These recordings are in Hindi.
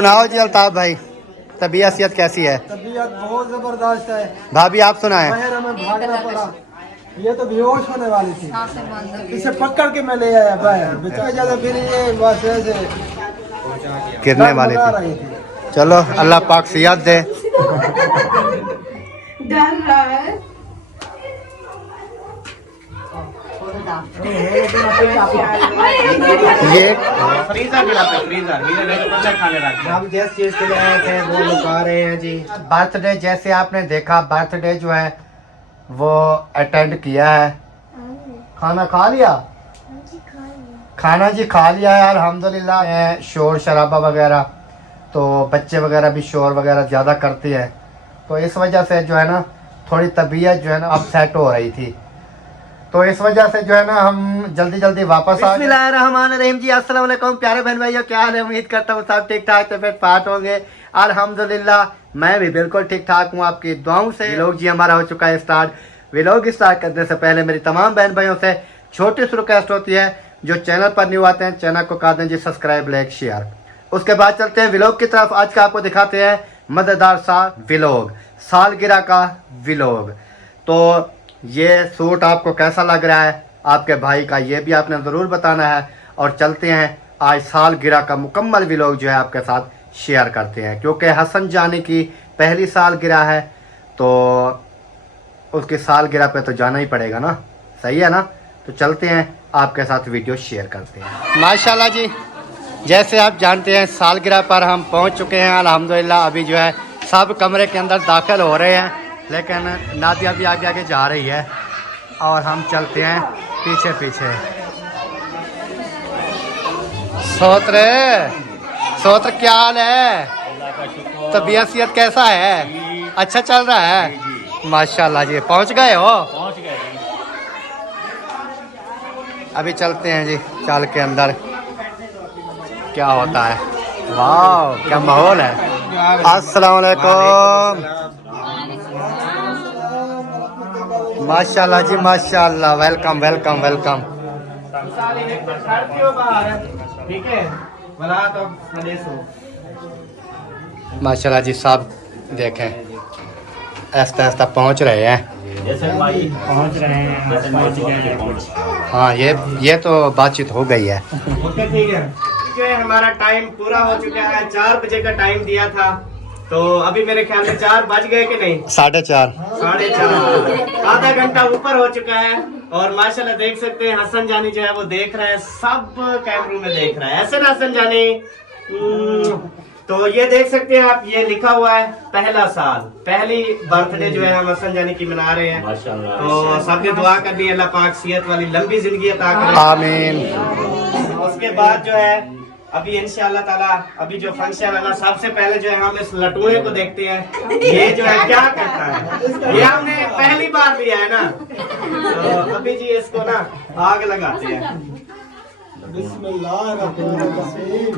सुनाओ जी अल्ताफ भाई, तबीयत कैसी है? तबीयत बहुत जबरदस्त है। भाभी आप सुनाएं। शहर में भागना पड़ा, ये तो बेहोश होने वाली थी, इसे पकड़ के मैं ले आया बाहर, बच्चे ज्यादा फिर ये बस ऐसे गिरने वाली डगमगा थी। रही थी। चलो अल्लाह पाक सियात दे। डर रहा है। ये हम जिस चीज के लिए आए थे वो लोग आ रहे हैं जी। बर्थडे जैसे आपने देखा, बर्थडे जो है वो अटेंड किया है। खाना खा लिया? खाना जी खा लिया है अल्हम्दुलिल्लाह। शोर शराबा वगैरह, तो बच्चे वगैरह भी शोर वगैरह ज़्यादा करते हैं, तो इस वजह से जो है ना थोड़ी तबीयत जो है ना अपसेट हो रही थी, तो इस वजह से जो है ना हम जल्दी जल्दी वापस आ बिस्मिल्लाहिर्रहमानिर्रहीम जी। अस्सलाम वालेकुम प्यारे बहन भाइयों, क्या हाल है? उम्मीद करता हूँ सब ठीक ठाक तबीयत फाट होंगे। अल्हम्दुलिल्लाह मैं भी बिल्कुल ठीक ठाक हूँ आपकी दुआओं से। व्लॉग जी हमारा हो चुका है स्टार्ट। व्लॉग स्टार्ट करने से पहले मेरी तमाम बहन भाइयों से छोटी सी रिक्वेस्ट होती है, जो चैनल पर न्यू आते हैं चैनल को कर दें जी सब्सक्राइब, लाइक, शेयर। उसके बाद चलते हैं व्लॉग की तरफ। आज का आपको दिखाते हैं मज़ेदार सा व्लॉग, सालगिरह का व्लॉग। तो ये सूट आपको कैसा लग रहा है आपके भाई का, ये भी आपने ज़रूर बताना है। और चलते हैं आज सालगिरह का मुकम्मल व्लॉग जो है आपके साथ शेयर करते हैं, क्योंकि हसन जानी की पहली सालगिरह है, तो उसकी सालगिरह पे तो जाना ही पड़ेगा ना, सही है ना? तो चलते हैं आपके साथ वीडियो शेयर करते हैं। माशाल्लाह जी, जैसे आप जानते हैं सालगिरह पर हम पहुंच चुके हैं अल्हम्दुलिल्लाह। अभी जो है सब कमरे के अंदर दाखिल हो रहे हैं, लेकिन नादिया भी आगे आगे जा रही है और हम चलते हैं पीछे पीछे। सोत्र सोत्र क्या हाल है? तबीयत सेहत कैसा है? अच्छा चल रहा है माशाल्लाह जी। पहुंच गए हो? पहुंच गए। अभी चलते हैं जी, चल के अंदर क्या होता है। वाह क्या माहौल है। अस्सलाम वालेकुम। माशाल्लाह जी माशाल्लाह, वेलकम वेलकम वेलकम। ठीक है, बना तो माशाल्लाह जी, सब देखें ऐसा ऐसा पहुंच रहे हैं। जैसे भाई पहुंच रहे हैं, वैसे पहुंच गए। हाँ ये तो बातचीत हो गई है। ओके ठीक है। जो है हमारा टाइम पूरा हो चुका है, 4 बजे का टाइम दिया था, तो अभी मेरे ख्याल में 4 बज गए कि नहीं? 4:30। 4:30, आधा घंटा ऊपर हो चुका है। और माशाल्लाह देख सकते हैं हसन जानी जो है वो देख रहा है, सब कैमरों में देख रहा है, ऐसे ना हसन जानी? तो ये देख सकते हैं आप, ये लिखा हुआ है पहला साल, पहली बर्थडे जो है हम हसन जानी की मना रहे हैं। माशाल्लाह। तो सबने दुआ करनी है, अल्लाह पाक सेहत वाली लंबी जिंदगी अता करे। आमीन। उसके बाद जो है अभी इंशाअल्लाह ताला अभी जो फंक्शन है ना, सबसे पहले जो है हम इस लटूने को देखते हैं, ये जो है क्या करता है। ये हमने पहली बार लिया है ना, तो अभी जी इसको ना आग लगाते हैं। बिस्मिल्लाहिर्रहमानिर्रहीम।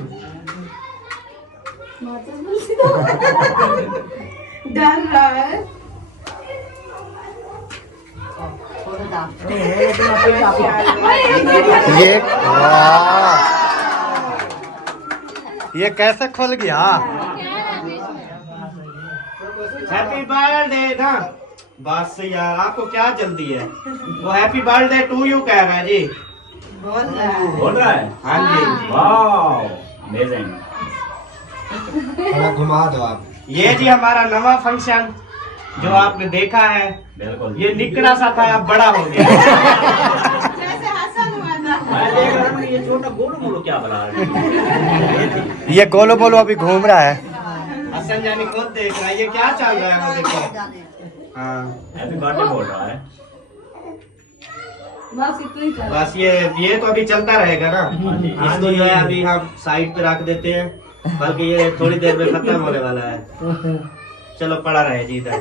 डर रहा है। ये वाह, ये कैसे खुल गया? हैप्पी बर्थडे ना, बस यार आपको क्या जल्दी है? वो हैप्पी बर्थडे टू यू कह रहा है जी। बोल रहा है? हाँ जी। Wow amazing. घुमा दो आप। ये जी हमारा नवा फंक्शन जो आपने देखा है, बिल्कुल। ये निकड़ा सा था, अब बड़ा हो गया। जैसे हसन हुआ था। मैं देख रहा हूँ ये छोटा गोलू मोलू क्या बना रहा है। ये गोलो बोलो अभी घूम रहा है। हसन जानी खुद देख रहा है, ये क्या चल रहा है वो देखो। हाँ हैप्पी बर्थडे बोल रहा है। बस इतना ही कर। बस ये तो अभी चलता रहेगा ना, इसको जो है अभी हम साइड पे रख देते हैं, बल्कि ये थोड़ी देर में खत्म होने वाला है। चलो पड़ा रहे जी इधर।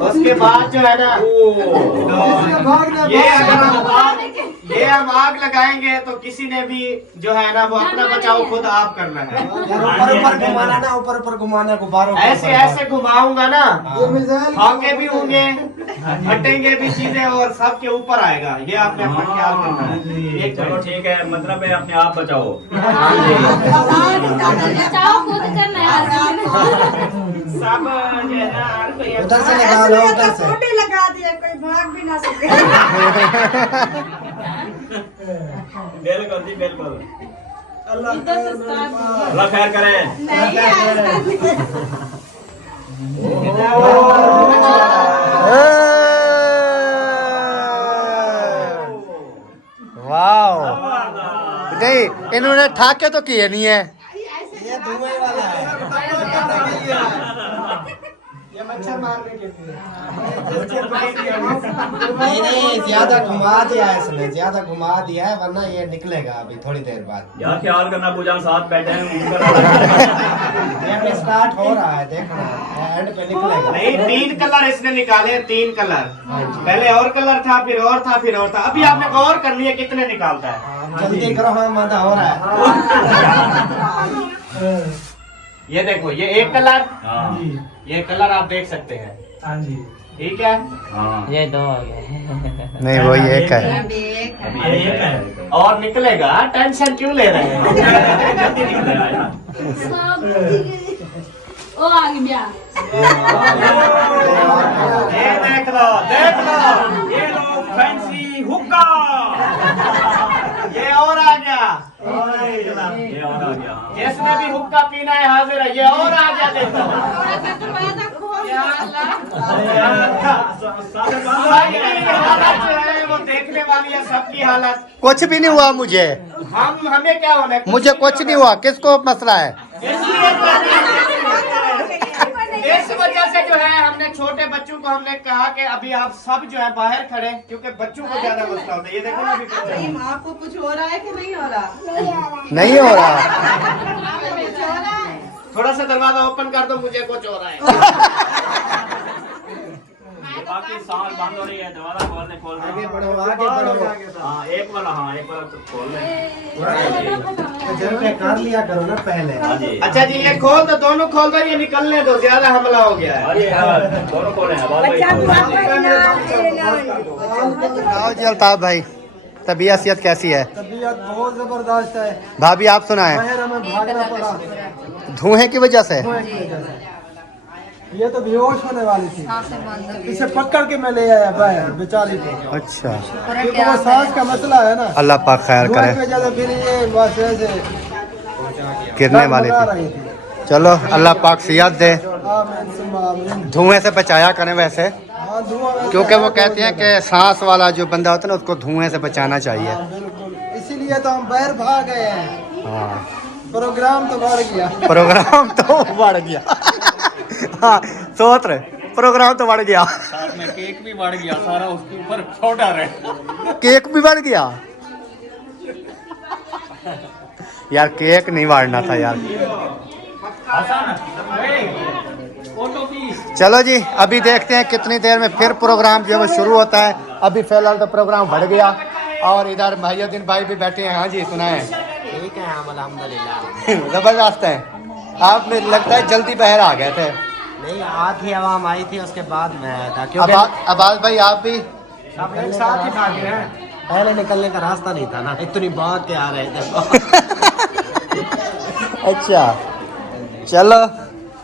उसके बाद जो है ना, ये हम आग लगाएंगे तो किसी ने भी जो है ना वो अपना बचाव खुद आप करना है। ऊपर ऊपर घुमाना ना, ऊपर ऊपर घुमाना गुब्बारों को। ऐसे ऐसे घुमाऊंगा ना, फाके भी होंगे, फटेंगे भी चीजें और सबके ऊपर आएगा। ये आपने अपना ख्याल करना है। एक चलो ठीक है, मतलब है अपने आप बचाओ। बचाओ खुद करना है। सब जो है ना हर कोई उधर से निकालो, उधर से। छोटे लगा दिया, कोई भाग भी ना सके। बिल्कुल जी बिल्कुल। इधर से start हुआ। अल्लाह खैर करे। नहीं ऐसा नहीं। वाह, नहीं इन्होंने ठाके तो किए नहीं है। ये धुएं वाला है। ये मच्छर मारने के लिए। नहीं नहीं, ज्यादा घुमा दिया है इसने, ज्यादा घुमा दिया है, वरना ये निकलेगा अभी थोड़ी देर बाद। यार ख्याल करना, बुजान साथ बैठे हैं ये अभी स्टार्ट हो रहा है, देखना एंड पे निकलेगा। नहीं, 3 कलर इसने निकाले, 3 कलर। पहले और कलर था, फिर और था, फिर और था। अभी आपने गौर करनी है कितने निकालता है। जल्दी करो, हाँ मादा हो रहा है। ये देखो, ये 1 कलर, हाँ ये कलर आप देख सकते हैं। हाँ जी, ठीक है। हाँ, ये 2 हो गए। नहीं वो ये एक है। अभी ये है। और निकलेगा, टेंशन क्यों ले रहे हैं। जल्दी निकल रहा है ना। ओ आ गया। ये देख लो, देख लो, ये लो फैंसी हुक्का। ये और आ गया। ये और आ गया। जिसने भी हुक्का पीना है हाजिर है। ये और आ गया, देखो। भाई, हालत जो है वो देखने वाली है, सबकी हालत। कुछ भी नहीं हुआ मुझे, हमें क्या होना है? मुझे कुछ नहीं हुआ। किसको मसला है? इसलिए इस वजह से जो है हमने छोटे बच्चों को हमने कहा कि अभी आप सब जो है बाहर खड़े, क्योंकि बच्चों को ज्यादा मसला होता है। ये देखो ना, अभी बच्चे हैं। आपको कुछ हो रहा है कि नहीं हो रहा? नहीं हो रहा। आपको कुछ हो रहा है? थोड़ा सा दरवाजा ओपन कर दो, मुझे कुछ हो रहा है। बाकी सांस बंद हो रही है, दरवाजा खोल दे। आगे बढ़ो, आगे बढ़ो। हाँ एक वाला तो खोल दे। कर लिया करो ना पहले। हाँ जी। अच्छा जी, ये खोल दो, दोनों खोल दो, ये निकलने दो, ज्यादा हमला हो गया है। अरे दोनों खोले हैं। बाबा आओ जी अल्ताफ भाई, तबीयत कैसी है? तबीयत बहुत जबरदस्त है। भाभी आप सुनाएं। शहर हमें भागना पड़ा धुएं की वजह से। ये तो बेहोश होने वाली थी, इसे पकड़ के मैं ले आया बाहर बेचारी को, अच्छा, क्योंकि वो सांस का मसला है ना। अल्लाह पाक खैर धुएं की करे। वजह से फिर ये बस ऐसे गिरने वाली डगमगा थी। रही थी। चलो अल्लाह पाक सियात दे, आमीन सुम्मा आमीन। धुएं से बचाया करें वैसे, हाँ, धुआं वैसे क्योंकि वो बहुत कहते हैं ज्यादा। कि सांस वाला जो बंदा होता है ना उसको धुएं से बचाना चाहिए। हाँ, बिल्कुल, इसीलिए तो हम बाहर भाग गए हैं। हाँ, प्रोग्राम तो बढ़ गया। प्रोग्राम तो बढ़ गया। हाँ सोत्र, प्रोग्राम तो बढ़ गया। साथ में केक भी बढ़ गया, सारा उसके ऊपर छोटा रहे। केक भी बढ़ गया यार, केक नहीं बढ़ना था यार। चलो जी, अभी देखते हैं कितनी देर में फिर प्रोग्राम जो है वो शुरू होता है। अभी फिलहाल तो प्रोग्राम बढ़ गया और इधर भाईउद्दीन भाई भी बैठे हैं। हाँ जी सुनाए। ठीक है, अल्हम्दुलिल्लाह। जबरदस्त है। आप में लगता है जल्दी बाहर आ गए थे। नहीं, आधी आवाम आई थी, उसके बाद मैं आया था, अबाद भाई आप भी सब एक साथ ही भागे हैं। पहले निकलने का रास्ता नहीं था ना, इतनी बात के आ रहे थे। अच्छा चलो,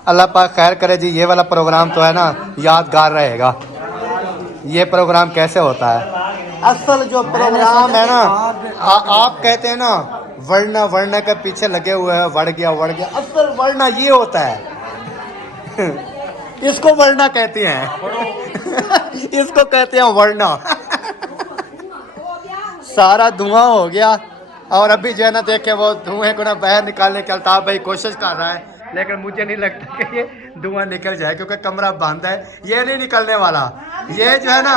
अल्लाह पाक खैर करे जी। ये वाला प्रोग्राम तो है ना यादगार रहेगा। ये प्रोग्राम कैसे होता है? असल जो प्रोग्राम है ना, आप कहते हैं ना वरना के पीछे लगे हुए हैं, बढ़ गया। असल वरना ये होता है। इसको वरना कहते हैं। इसको कहते हैं वरना। सारा धुआं हो गया और अभी जो है ना देखे वो धुएं को ना बाहर निकालने की अल्ताफ भाई कोशिश कर रहा है, लेकिन मुझे नहीं लगता कि ये धुआं निकल जाए, क्योंकि कमरा बंद है। ये नहीं निकलने वाला। ये जो है ना,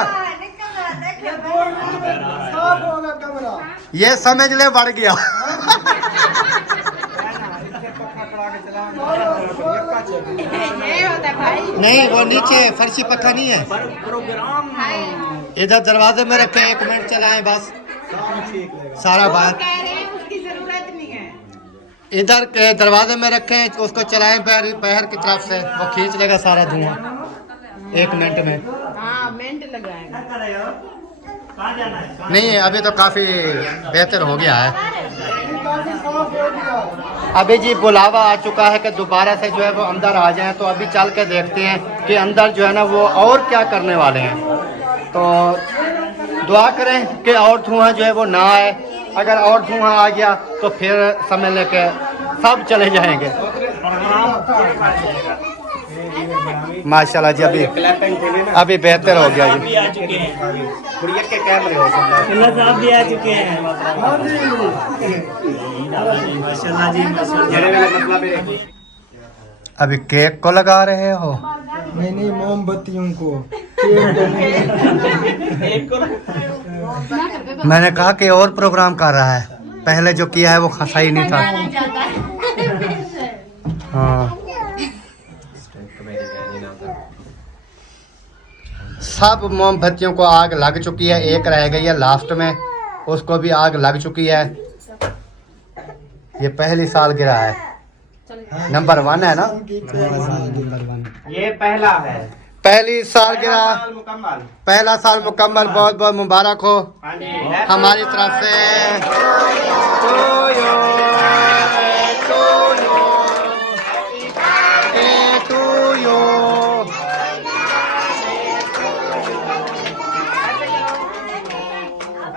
साफ होगा कमरा। ये समझ ले बढ़ गया। पकड़ा के चला ये होता है भाई। नहीं वो नीचे फर्शी पक्का नहीं है। प्रोग्राम इधर दरवाजे में रखे, 1 मिनट चलाएं बस, सारा बात। कह रहे हैं उसकी जरूरत नहीं है। इधर के दरवाजे में रखे, उसको चलाएं बाहर की तरफ से, वो खींच लेगा सारा धुआं 1 मिनट में। हाँ मिनट लगाएंगे। कहाँ जाना है? नहीं अभी तो काफी बेहतर हो गया है। अभी जी बुलावा आ चुका है कि दोबारा से जो है वो अंदर आ जाएं, तो अभी चल के देखते हैं कि अंदर जो है ना वो और क्या करने वाले हैं। तो दुआ करें कि और धुआं जो है वो ना आए। अगर और धुआं आ गया तो फिर समझ लेके सब चले जाएंगे। माशाल्लाह जी अभी बेहतर हो गया जी। आ चुके हैं, गुड़िया के कैमरे हो सकते अल्लाह साहब भी आ चुके हैं। माशाल्लाह जी माशाल्लाह। हैं। अभी केक को लगा रहे हो? नहीं मोमबत्तियों को। एक को मैंने कहा कि और प्रोग्राम कर रहा है, पहले जो किया है वो सही नहीं था। हाँ सब मोमबत्तियों को आग लग चुकी है, एक रह गई है लास्ट में, उसको भी आग लग चुकी है। ये पहली सालगिरह है, नंबर 1 है ना? ये पहला है, पहली सालगिरह, साल मुकम्मल। पहला साल मुकम्मल, बहुत बहुत मुबारक हो हाँ जी, हमारी तरफ से।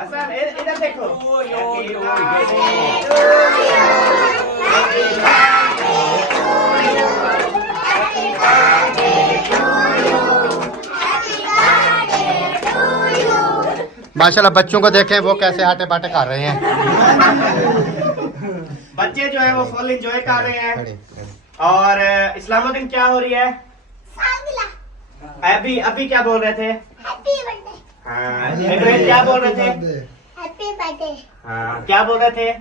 हसन इधर देखो। माशाल्लाह बच्चों को देखें वो कैसे आटे बाटे कर रहे हैं। बच्चे जो है वो फुल एंजॉय कर रहे हैं। और इस्लामुद्दीन क्या हो रही है? अभी अभी क्या बोल रहे थे? हाँ, इब्राहिम क्या बोल रहे थे? हाँ, क्या बोल रहे थे?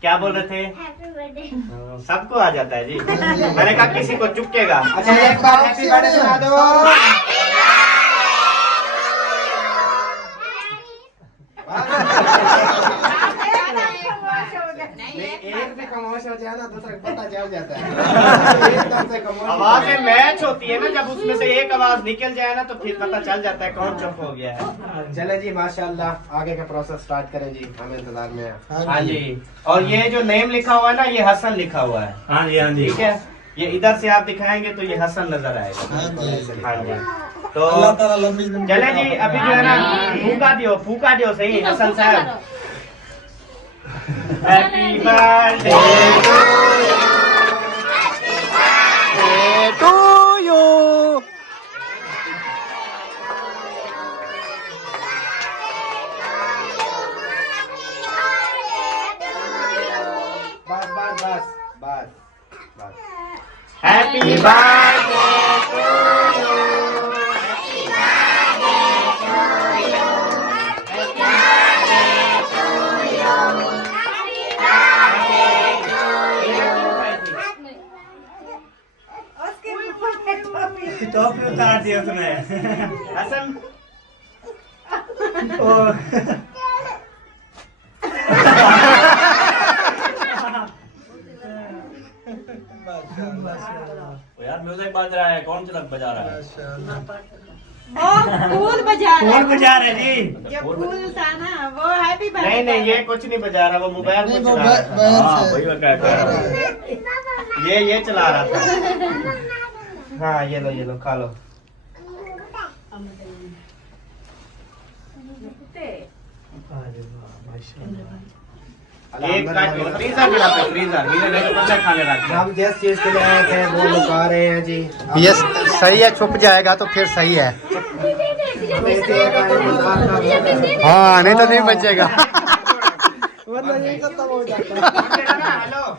क्या बोल रहे थे? हाँ, सबको आ जाता है जी। मैंने कहा किसी को चुकेगा। अच्छा एक बार हैप्पी बर्थडे सुना दो। एक भी खामोश हो जाए ना दूसरे को पता चल जाता है। एकदम से खामोश। आवाजें मैच होती है ना, जब उसमें से एक आवाज निकल जाए ना तो फिर पता चल जाता है कौन चुप हो गया है। चले जी माशाल्लाह, आगे का प्रोसेस स्टार्ट करें जी, हम इंतजार में हैं। हाँ जी, और ये जो नेम लिखा हुआ है ना, ये हसन लिखा हुआ है। हाँ जी हाँ जी। ठीक है, ये इधर से आप दिखाएंगे तो ये हसन नजर आएगा। हाँ जी, तो अल्लाह ताला लंबी जिंदगी चले जी, अभी जो है ना फूका दियो सही हसन साहब। Happy birthday to you. बस बस बस बस बस। हैप्पी बर्थडे टॉपी उतार दिया उसने। हसन। यार म्यूजिक बज रहा है, कौन सा बजा रहा है? फूल बजा रहे कौन हैं। बजा रहे जी? जो फूल था ना वो हैप्पी बर्थडे। नहीं नहीं, ये कुछ नहीं बजा रहा, वो मोबाइल नहीं को वो चला रहा था। हाँ वही मैं कह रहा हूँ। ये चला रहा था। हाँ ये लो खा लो। एक फ्रीजर मिला था, फ्रीजर मेरे नहीं तो बच्चा खाने रख दिया। हम जिस चीज के लिए आए थे वो लोग आ रहे हैं जी। ये सही है, छुप जाएगा तो फिर सही है। हाँ नहीं तो नहीं बचेगा। वरना ये खत्म हो जाता है। हेलो,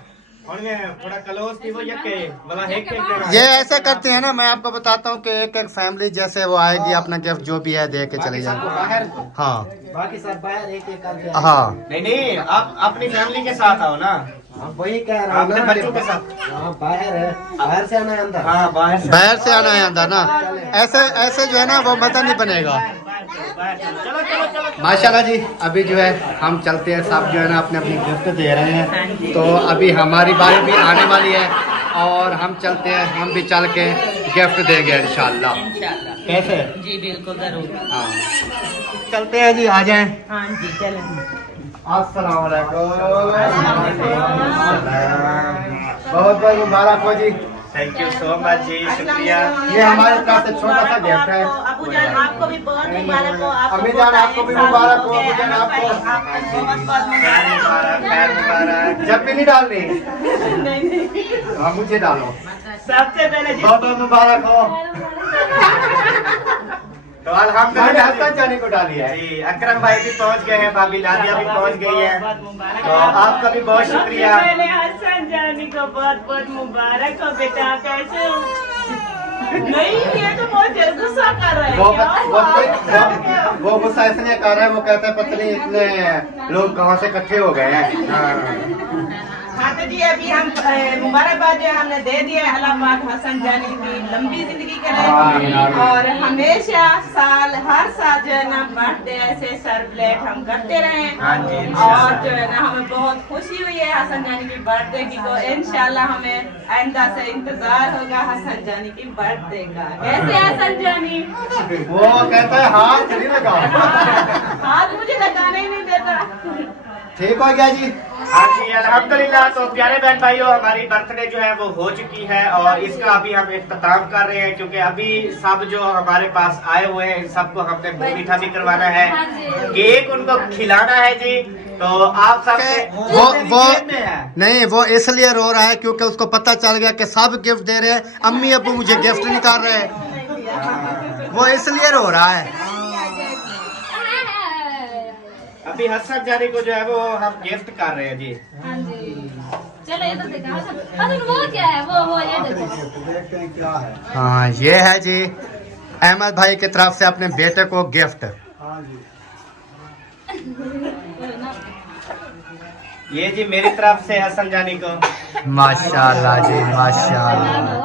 और ये थोड़ा क्लोज थी वो, ये वाला एक ये ऐसे करते हैं ना, मैं आपको बताता हूँ कि एक एक फैमिली जैसे वो आएगी, अपना गिफ्ट जो भी है दे के चले जाएंगे। बाहर, हाँ बाकी सब बाहर एक एक करके। हाँ नहीं नहीं, आप अपनी फैमिली के साथ आओ ना। हाँ, वही कह रहा हूँ अपने ना, बच्चों के साथ। हाँ बाहर है, बाहर से आना है अंदर। हाँ बाहर से। बाहर से आना है अंदर ना, ऐसे ऐसे जो है ना वो मजा नहीं बनेगा। चलो चलो चलो। माशाल्लाह जी, अभी जो है हम चलते हैं, सब जो है ना अपने अपने गिफ्ट दे रहे हैं, तो अभी हमारी बारी भी आने वाली है और हम चलते हैं, हम भी चल के गिफ्ट देंगे इंशाल्लाह। कैसे? जी बिल्कुल जरूर। हाँ चलते हैं जी, आ जाएं। हाँ जी चलें। अस्सलाम वालेकुम। बहुत बहुत मुबारक हो जी। थैंक यू सो मच जी, शुक्रिया। ये हमारे तरफ से छोटा सा गिफ्ट है। अबू जान आपको भी बहुत मुबारक हो। अम्मी जान आपको भी मुबारक हो। अबू जान आपको बहुत बहुत पैर मुबारक, पैर मुबारक। जब भी नहीं डालनी, नहीं हाँ मुझे डालो। सबसे पहले बहुत बहुत मुबारक हो। तो अल्हम्दुलिल्लाह हसन जानी को डाली है जी। अकरम भाई भी पहुंच गए हैं, भाभी नादिया भी पहुंच गई है, तो आपका भी बहुत शुक्रिया। पहले हसन जानी को बहुत बहुत मुबारक हो बेटा। कैसे हो? नहीं ये तो बहुत गुस्सा कर रहे हैं। वो गुस्सा इसलिए कर रहे हैं, वो कहते हैं पता नहीं इतने लोग कहाँ से इकट्ठे हो गए हैं। हाँ तो जी अभी हम मुबारकबाद जो हमने दे दिया है, अल्लाह पाक हसन जानी की लंबी जिंदगी करे और हमेशा हर साल जो है ना बर्थडे ऐसे सेलिब्रेट हम करते रहे। और जो है ना हमें बहुत खुशी हुई है हसन जानी की बर्थडे की, तो इंशाल्लाह हमें आइंदा से इंतजार होगा हसन जानी की बर्थडे का। कैसे हसन जानी? वो कहता है हाथ नहीं लगाओ। हाथ मुझे लगाने ही नहीं देता। ठीक हो गया जी। हाँ जी अल्हम्दुलिल्लाह। तो प्यारे बहन भाइयों, हमारी बर्थडे जो है वो हो चुकी है और इसका अभी हम इख्तिताम कर रहे हैं, क्योंकि अभी सब जो हमारे पास आए हुए हैं इन सबको हमने मुंह मीठा भी करवाना है, केक उनको खिलाना है जी। तो आप सब वो नहीं, वो इसलिए रो रहा है क्योंकि उसको पता चल गया कि सब गिफ्ट दे रहे हैं, अम्मी अब्बू मुझे गिफ्ट नहीं कर रहे, वो इसलिए रो रहा है। अभी हसन जानी को जो है वो हम गिफ्ट कर रहे हैं जी। हाँ जी चलो ये तो देखा हसन, वो क्या है? वो ये देखो। देखते हैं क्या है। हाँ ये है जी अहमद भाई की तरफ से अपने बेटे को गिफ्ट। हाँ जी, ये जी मेरी तरफ से हसन जानी को। माशाल्लाह जी माशाल्लाह।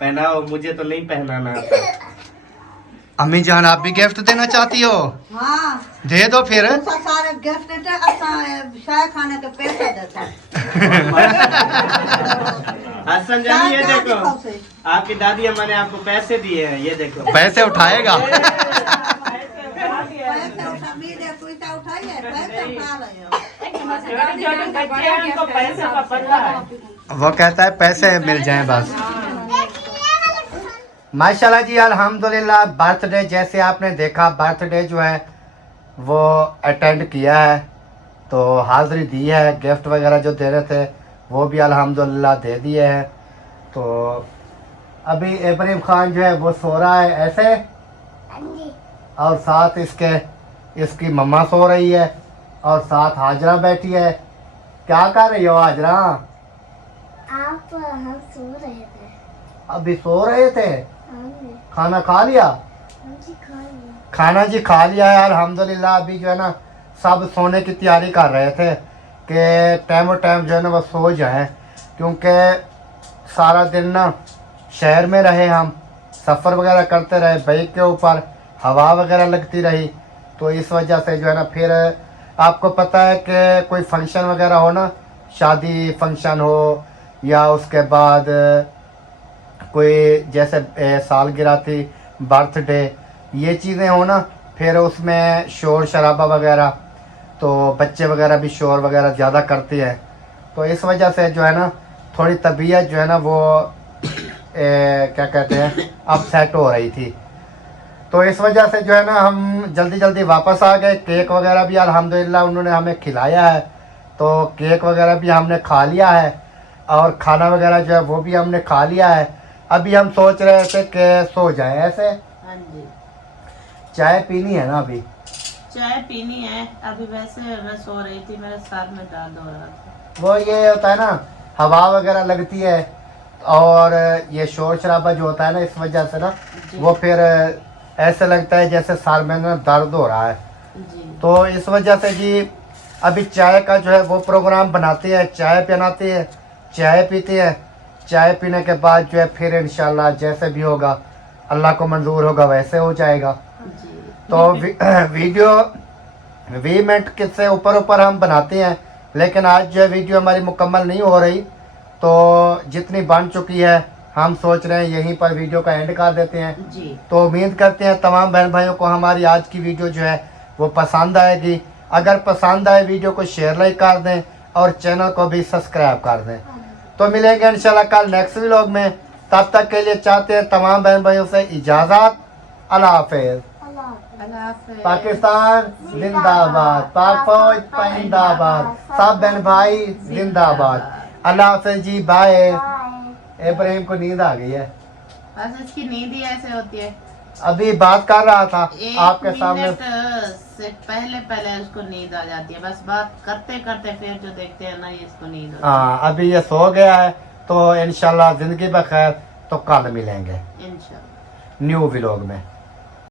पहनाओ, मुझे तो नहीं पहनाना आता। अम्मी जान आप भी गिफ्ट देना चाहती हो? हाँ दे दो फिर। तो सारे गिफ्ट देते शाय खाने के पैसे देते। हसन जानी ये देखो, आपकी दादी अम्मा ने आपको पैसे दिए हैं, ये देखो। पैसे उठाएगा। पैसे उठा मीडिया पैसा उठाइए, पैसे उठा रहे हो। पैसे का पता है। वो कहता है पैसे मिल जाएं बस। माशाल्लाह जी अल्हम्दुलिल्लाह, बर्थडे जैसे आपने देखा, बर्थडे जो है वो अटेंड किया है, तो हाज़िरी दी है, गिफ्ट वगैरह जो दे रहे थे वो भी अल्हम्दुलिल्लाह दे दिए हैं। तो अभी इब्राहिम खान जो है वो सो रहा है ऐसे, और साथ इसकी मम्मा सो रही है और साथ हाजरा बैठी है। क्या कर रही हो हाजरा? हम सो रहे थे। अभी सो रहे थे? खाना खा लिया? खाना जी खा लिया है अल्हम्दुलिल्लाह। अभी जो है ना सब सोने की तैयारी कर रहे थे कि टाइम टाइम जो है ना वो सो जाएं, क्योंकि सारा दिन ना शहर में रहे, हम सफ़र वगैरह करते रहे, बाइक के ऊपर हवा वगैरह लगती रही, तो इस वजह से जो है ना फिर आपको पता है कि कोई फंक्शन वगैरह हो ना, शादी फंक्शन हो या उसके बाद कोई जैसे सालगिरह थी, बर्थडे, ये चीज़ें हो ना, फिर उसमें शोर शराबा वगैरह, तो बच्चे वगैरह भी शोर वगैरह ज़्यादा करती है, तो इस वजह से जो है ना थोड़ी तबीयत जो है ना वो क्या कहते हैं अपसेट हो रही थी। तो इस वजह से जो है ना हम जल्दी जल्दी वापस आ गए। केक वगैरह भी अल्हम्दुलिल्लाह उन्होंने हमें खिलाया है, तो केक वगैरह भी हमने खा लिया है और खाना वगैरह जो है वो भी हमने खा लिया है। अभी हम सोच रहे थे कि सो जाए ऐसे। हाँ जी चाय पीनी है ना? अभी चाय पीनी है। अभी वैसे मैं सो रही थी, मेरे सर में दर्द हो रहा था। वो ये होता है ना, हवा वगैरह लगती है और ये शोर शराबा जो होता है ना, इस वजह से ना वो फिर ऐसे लगता है जैसे सर में ना दर्द हो रहा है। जी तो इस वजह से जी अभी चाय का जो है वो प्रोग्राम बनाते हैं, चाय बनाते हैं, चाय पीते हैं। चाय पीने के बाद जो है फिर इंशाल्लाह जैसे भी होगा, अल्लाह को मंजूर होगा वैसे हो जाएगा। तो वीडियो 20 मिनट के से ऊपर हम बनाते हैं, लेकिन आज जो है वीडियो हमारी मुकम्मल नहीं हो रही, तो जितनी बन चुकी है हम सोच रहे हैं यहीं पर वीडियो का एंड कर देते हैं जी। तो उम्मीद करते हैं तमाम बहन भाइयों को हमारी आज की वीडियो जो है वो पसंद आएगी। अगर पसंद आए वीडियो को शेयर लाइक कर दें और चैनल को भी सब्सक्राइब कर दें। तो मिलेंगे इंशाल्लाह कल नेक्स्ट व्लॉग में। तब तक के लिए चाहते हैं तमाम बहन भाइयों से इजाज़त। अल्लाह हाफिज़। पाकिस्तान जिंदाबाद, पाक फौज जिंदाबाद, सब बहन भाई जिंदाबाद। अल्लाह हाफिज़ जी, बाय। इब्राहिम को नींद आ गई है, बस इसकी नींद ही ऐसे होती है। अभी बात कर रहा था एक आपके सामने। मिनट से पहले उसको नींद आ जाती है, बस बात करते करते फिर जो देखते हैं ना ये इसको नींद होती है। हाँ, अभी ये सो गया है, तो इंशाल्लाह जिंदगी बखैर, तो कल मिलेंगे इंशाल्लाह न्यू व्लॉग में।